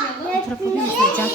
Bu tarafa bir uzayacağım.